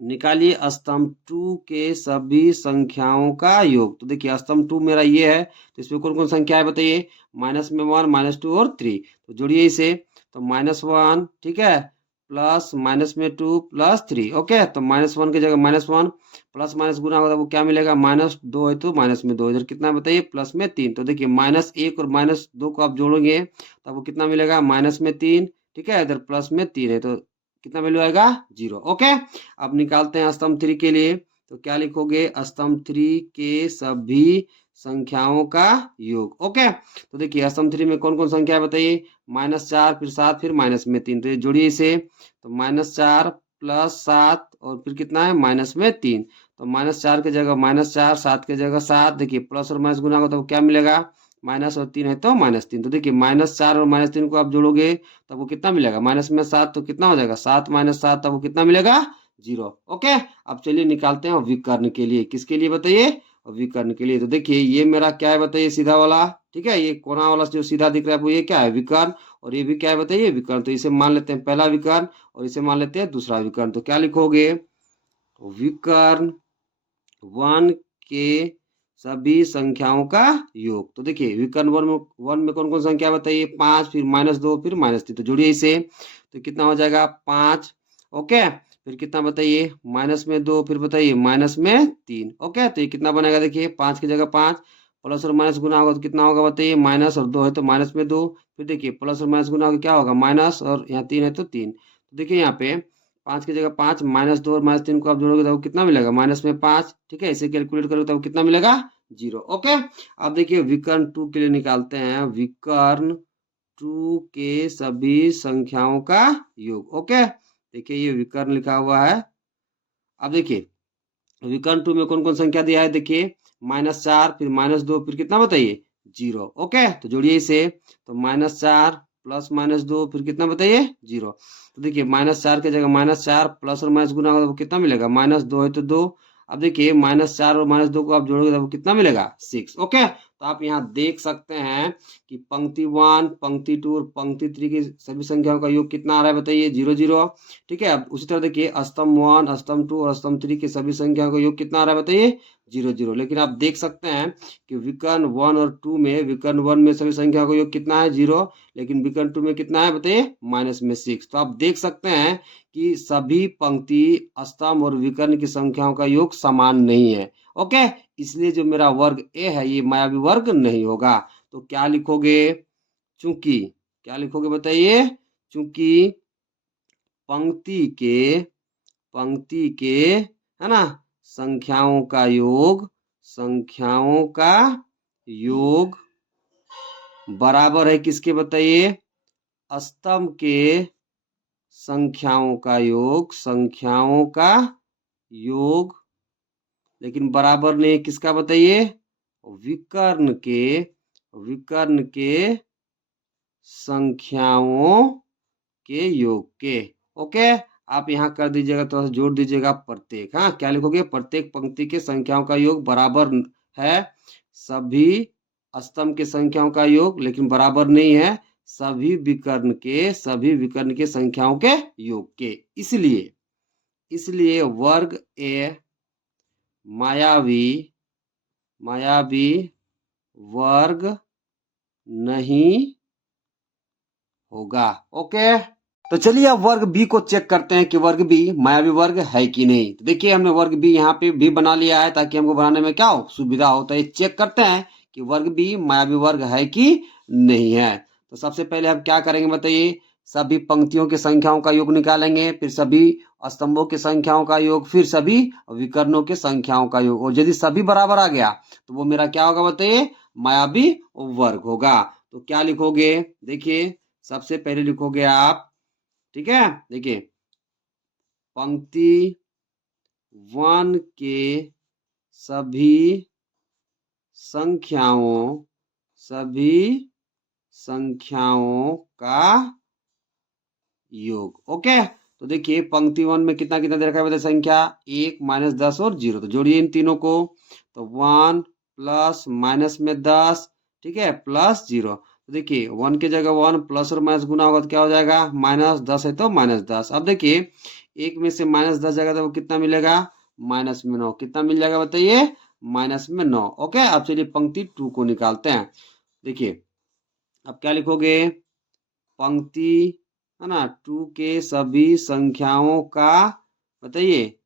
निकालिए स्तंभ 2 के सभी संख्याओं का योग। तो देखिए स्तंभ 2 मेरा ये है, तो इसमें कौन कौन संख्या है बताइए, माइनस में 1, -2 और 3। तो जोड़िए इसे, तो -1, ठीक है, प्लस माइनस में 2 प्लस 3। ओके, तो -1 की जगह -1 प्लस माइनस गुना होगा तो वो क्या मिलेगा, -2 है तो माइनस में 2, इधर कितना बताइए प्लस में 3। तो देखिए -1 और -2 को आप जोड़ोगे तो आपको कितना मिलेगा, माइनस में 3, ठीक है, इधर प्लस में 3 है तो कितना वैल्यू आएगा, 0। ओके, अब निकालते हैं स्तंभ 3 के लिए। तो क्या लिखोगे, स्तंभ 3 के सभी संख्याओं का योग। ओके, तो देखिए स्तंभ 3 में कौन कौन संख्या है बताइए, -4 फिर 7 फिर माइनस में 3। तो ये जोड़िए इसे, तो -4 प्लस 7 और फिर कितना है माइनस में 3। तो -4 की जगह -4, 7 की जगह 7। देखिए प्लस और माइनस गुना होगा तो क्या मिलेगा, माइनस और 3 है तो -3। तो देखिए -4 और -3 को आप जोड़ोगे तो आपको कितना मिलेगा, माइनस में 7 तो कितना हो जाएगा, 7 - 7 तो आपको कितना मिलेगा, 0। ओके, अब चलिए निकालते हैं विकर्ण के लिए। किसके लिए बताइए, विकर्ण के लिए। तो देखिए ये मेरा क्या है बताइए, सीधा वाला, ठीक है, ये कोना वाला जो सीधा दिख रहा है वो ये क्या है, विकर्ण, और ये भी क्या है बताइए, विकर्ण। तो इसे मान लेते हैं पहला विकर्ण और इसे मान लेते हैं दूसरा विकर्ण। तो क्या लिखोगे, विकर्ण 1 के सभी संख्याओं का योग। तो देखिए विकर्ण 1 में कौन कौन संख्या बताइए, 5 फिर -2 फिर -3। तो जोड़िए इसे, तो कितना हो जाएगा 5। ओके, फिर कितना बताइए, -2 फिर बताइए -3। ओके, तो ये कितना बनेगा, देखिए 5 की जगह 5 प्लस और माइनस गुना होगा तो कितना होगा बताइए, माइनस और 2 है तो -2। फिर देखिए प्लस और माइनस गुना होगा क्या होगा, माइनस, और यहाँ 3 है तो 3। तो देखिए यहाँ पे 5 की जगह 5 -2 और -3 को आप जोड़ोगे तो कितना मिलेगा, माइनस में 5। ठीक है, इसे कैलकुलेट करोगे तो कितना मिलेगा, 0। ओके, अब देखिए विकर्ण 2 के लिए निकालते हैं, विकर्ण 2 के सभी संख्याओं का योग। ओके, देखिए ये विकर्ण लिखा हुआ है। अब देखिए विकर्ण 2 में कौन कौन संख्या दिया है, देखिए -4 फिर -2 फिर कितना बताइए, 0। ओके, तो जोड़िए इसे, तो -4 प्लस -2 फिर कितना बताइए, 0। तो देखिए -4 की जगह -4 प्लस और माइनस गुना होगा तो कितना मिलेगा, -2 है तो 2। अब देखिए -4 और -2 को आप जोड़ोगे तो कितना मिलेगा, 6। ओके, तो आप यहाँ देख सकते हैं कि पंक्ति 1, पंक्ति 2 और पंक्ति 3 की सभी संख्याओं का योग कितना आ रहा है बताइए, 0 0। ठीक है, अब उसी तरह देखिए स्तंभ 1, स्तंभ 2 और स्तंभ 3 की सभी संख्याओं का योग कितना आ रहा है बताइए, 0 0। लेकिन आप देख सकते हैं कि विकर्ण 1 और 2 में, विकर्ण 1 में सभी संख्याओं का योग कितना है, 0, लेकिन विकर्ण 2 में कितना है बताइए, माइनस में 6। तो आप देख सकते हैं कि सभी पंक्ति, स्तंभ और विकर्ण की संख्याओं का योग समान नहीं है। ओके, इसलिए जो मेरा वर्ग ए है ये मायावी वर्ग नहीं होगा। तो क्या लिखोगे, चूंकि, क्या लिखोगे बताइए, चूंकि पंक्ति के है ना संख्याओं का योग, संख्याओं का योग बराबर है किसके बताइए, स्तंभ के संख्याओं का योग, संख्याओं का योग, लेकिन बराबर नहीं किसका बताइए, विकर्ण के, विकर्ण के संख्याओं के योग के। ओके, आप यहाँ कर दीजिएगा, तो जोड़ दीजिएगा प्रत्येक। हाँ, क्या लिखोगे, प्रत्येक पंक्ति के संख्याओं का योग बराबर है सभी स्तंभ के संख्याओं का योग, लेकिन बराबर नहीं है सभी विकर्ण के, सभी विकर्ण के संख्याओं के योग के। इसलिए वर्ग ए मायावी वर्ग नहीं होगा। ओके, तो चलिए अब वर्ग बी को चेक करते हैं कि वर्ग बी मायावी वर्ग है कि नहीं। तो देखिए हमने वर्ग बी यहाँ पे भी बना लिया है ताकि हमको बनाने में क्या हो, सुविधा हो। तो ये चेक करते हैं कि वर्ग बी मायावी वर्ग है कि नहीं है। तो सबसे पहले हम क्या करेंगे बताइए, सभी पंक्तियों की संख्याओं का योग निकालेंगे, फिर सभी स्तंभों की संख्याओं का योग फिर सभी विकर्णों की संख्याओं का योग, और यदि सभी बराबर आ गया तो वो मेरा क्या होगा बताइए, मायावी वर्ग होगा। तो क्या लिखोगे, देखिए सबसे पहले लिखोगे आप, ठीक है, देखिए पंक्ति 1 के सभी संख्याओं का योग। ओके, तो देखिए पंक्ति 1 में कितना कितना दे रखा है बताइए संख्या, 1 -10 और 0, तो जोड़िए इन तीनों को, तो 1 प्लस माइनस में 10, ठीक है, प्लस 0। तो देखिए 1 की जगह 1 प्लस और माइनस गुना होगा तो क्या हो जाएगा, -10 है तो -10। अब देखिए 1 में से -10 जाएगा तो वो कितना मिलेगा, -9, कितना मिल जाएगा बताइए, -9। ओके, अब चलिए पंक्ति 2 को निकालते हैं। देखिए अब क्या लिखोगे, पंक्ति है ना 2 के सभी संख्याओं का बताइए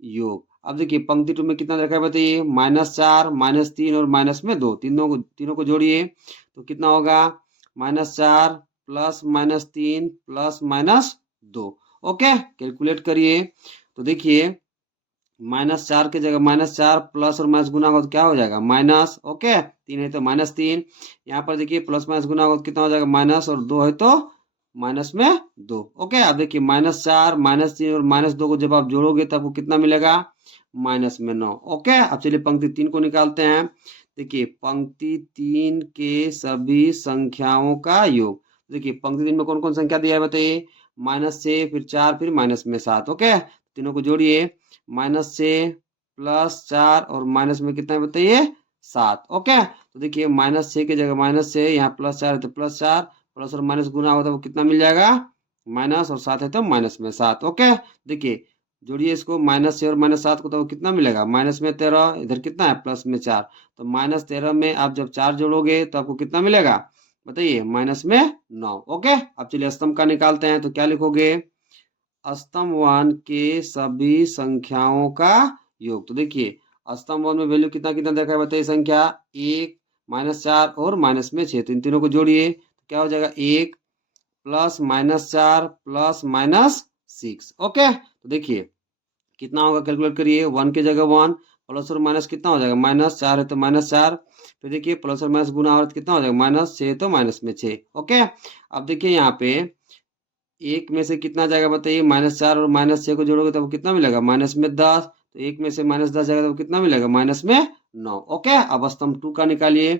योग। अब देखिए पंक्ति 2 में कितना रखा है बताइए, -4 -3 और -2, तीनों को जोड़िए तो कितना होगा, -4 प्लस -3 प्लस -2। ओके, कैलकुलेट करिए तो देखिए -4 की जगह -4 प्लस और माइनस गुना होगा तो क्या हो जाएगा, माइनस। ओके, 3 है तो -3, यहाँ पर देखिए प्लस माइनस गुना होगा तो कितना हो जाएगा, माइनस, और 2 है तो माइनस में 2। ओके, अब देखिए -4 -3 और -2 को जब आप जोड़ोगे तब आपको कितना मिलेगा, -9। ओके, अब चलिए पंक्ति 3 को निकालते हैं। देखिए पंक्ति 3 के सभी संख्याओं का योग। देखिए पंक्ति 3 में कौन कौन संख्या दिया है बताइए, -6 फिर 4 फिर -7। ओके, तीनों को जोड़िए, -6 +4 और माइनस में कितना है बताइए, 7। ओके, तो देखिए -6 की जगह -6, यहाँ +4 है तो +4, प्लस और माइनस गुना होगा तो वो कितना मिल जाएगा, माइनस, और 7 है तो -7। ओके, देखिए जोड़िए इसको, -6 और -7 को, तो वो कितना मिलेगा, -13, इधर कितना है +4, तो -13 में आप जब 4 जोड़ोगे तो आपको कितना मिलेगा बताइए, -9। ओके, अब चलिए स्तंभ का निकालते हैं, तो क्या लिखोगे, स्तंभ 1 के सभी संख्याओं का योग। तो देखिए स्तंभ 1 में वैल्यू कितना कितना देखा है बताइए संख्या, 1 -4 और -6, तो इन तीनों को जोड़िए तो क्या हो जाएगा, 1 प्लस -4 प्लस -6। ओके, तो देखिए कितना होगा, कैलकुलेट करिए, 1 की जगह 1 प्लस और माइनस कितना हो जाएगा, -4 है तो -4, फिर देखिए प्लस और माइनस गुना हो तो कितना हो जाएगा, -6 तो -6। ओके, अब देखिए यहाँ पे 1 में से कितना जाएगा बताइए, -4 और -6 को जोड़ोगे तब कितना मिलेगा, -10, तो 1 में से -10 जाएगा तो कितना मिलेगा, -9। ओके, अब स्तंभ 2 का निकालिए,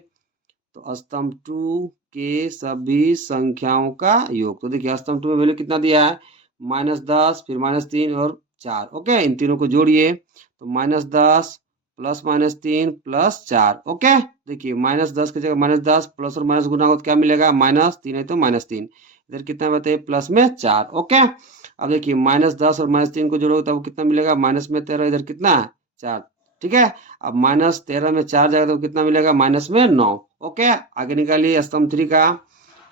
तो स्तंभ 2 के सभी संख्याओं का योग। तो देखिए स्तंभ 2 में वैल्यू कितना दिया है, -10 फिर -3 और 4। ओके, इन तीनों को जोड़िए तो -10 प्लस -3 प्लस 4। ओके, देखिए -10 की जगह -10 प्लस और माइनस गुना हो तो क्या मिलेगा, -3 है तो -3, इधर कितना बताइए, प्लस में 4। ओके, अब देखिए -10 और -3 को जोड़ोगे तब कितना मिलेगा, -13, इधर कितना है 4। ठीक है, अब -13 में 4 जाएगा तो कितना मिलेगा, -9। ओके, आगे निकालिए स्तंभ 3 का,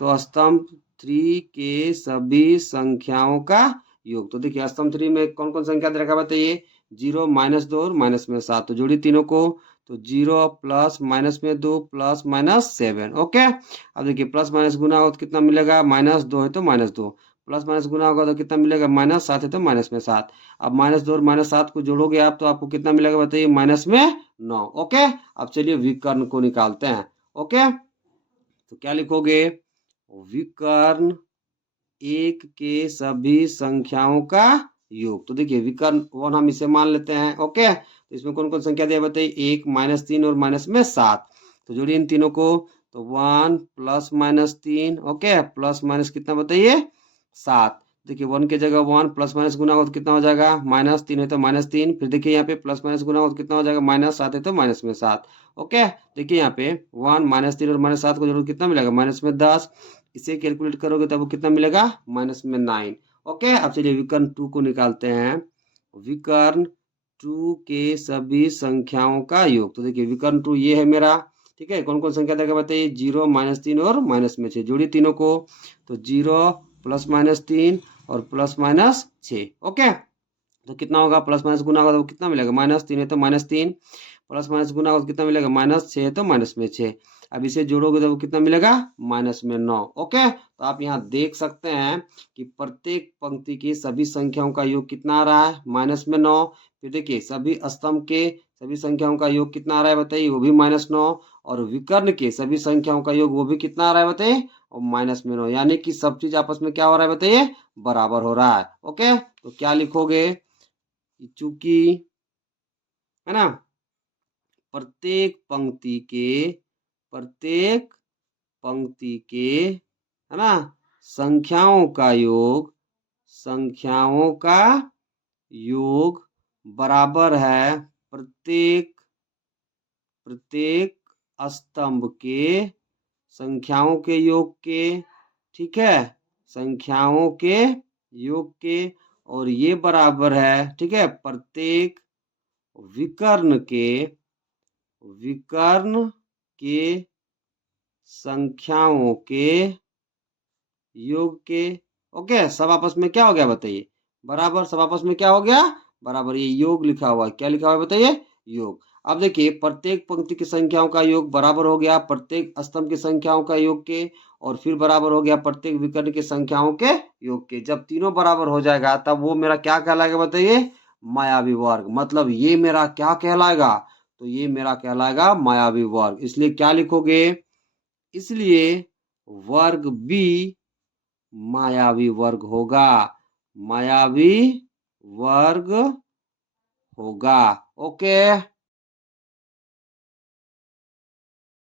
तो स्तंभ 3 के सभी संख्याओं का योग। तो देखिए स्तंभ 3 में कौन कौन संख्या दे रखा बताइए, 0 -2 और -7, तो जोड़िए तीनों को, तो 0 प्लस -2 प्लस -7। ओके, अब देखिए प्लस माइनस गुना होगा तो कितना मिलेगा, -2 है तो -2, प्लस माइनस गुना होगा तो कितना मिलेगा, -7 है तो -7। अब -2 और -7 को जोड़ोगे आप तो आपको कितना मिलेगा बताइए, -9। ओके, अब चलिए विकर्ण को निकालते हैं। ओके, तो क्या लिखोगे, विकर्ण 1 के सभी संख्याओं का योग। तो देखिए विकर्ण 1 हम इसे मान लेते हैं। ओके, तो इसमें कौन कौन संख्या दिया बताइए, 1 -3 और -7, तो जोड़िए इन तीनों को, तो 1 प्लस -3। ओके, प्लस माइनस कितना बताइए, 7। देखिए 1 की जगह 1 प्लस माइनस गुना हो तो कितना हो जाएगा, -3 है तो -3, फिर देखिए यहाँ पे प्लस माइनस गुना हो तो कितना हो जाएगा, -7 है तो -7। ओके, देखिए यहाँ पे 1 -3 और -7 को जोड़ो कितना मिलेगा, -10, इसे कैलकुलेट करोगे तब कितना मिलेगा, -9। ओके, अब चलिए विकर्ण 2 को निकालते हैं। विकर्ण 2 के सभी संख्याओं का योग। तो देखिए विकर्ण 2 ये है मेरा, ठीक है, कौन कौन संख्या देगा बताइए, 0 -3 और -6, जोड़िए तीनों को, तो 0 प्लस -3 और प्लस -6। ओके, तो कितना होगा, प्लस माइनस गुना होगा तो कितना मिलेगा, -3 है तो -3, प्लस माइनस गुना होगा तो कितना मिलेगा, -6 है तो -6। अब इसे जोड़ोगे तो कितना मिलेगा, माइनस में 9। ओके, तो आप यहाँ देख सकते हैं कि प्रत्येक पंक्ति की सभी संख्याओं का योग कितना आ रहा है, माइनस में 9। फिर देखिए सभी स्तंभ के सभी संख्याओं का योग कितना आ रहा है बताइए, वो भी माइनस 9। और विकर्ण के सभी संख्याओं का योग वो भी कितना आ रहा है बताइए, और माइनस में 9। यानी कि सब चीज आपस में क्या हो रहा है बताइए, बराबर हो रहा है। ओके, तो क्या लिखोगे, चूंकि है ना प्रत्येक पंक्ति के है ना संख्याओं का योग बराबर है प्रत्येक स्तंभ के संख्याओं के योग के, ठीक है, संख्याओं के योग के, और ये बराबर है, ठीक है, प्रत्येक विकर्ण के संख्याओं के योग के। ओके, सब आपस में क्या हो गया बताइए, बराबर। सब आपस में क्या हो गया, बराबर। ये योग लिखा हुआ है, क्या लिखा हुआ है बताइए, योग। अब देखिए प्रत्येक पंक्ति की संख्याओं का योग बराबर हो गया प्रत्येक स्तंभ की संख्याओं का योग के, और फिर बराबर हो गया प्रत्येक विकर्ण की संख्याओं के योग के। जब तीनों बराबर हो जाएगा तब वो मेरा क्या कहलाएगा बताइए, मायावी वर्ग। मतलब ये मेरा क्या कहलाएगा, तो ये मेरा कहलाएगा मायावी वर्ग। इसलिए क्या लिखोगे, इसलिए वर्ग बी मायावी वर्ग होगा, मायावी वर्ग होगा। ओके।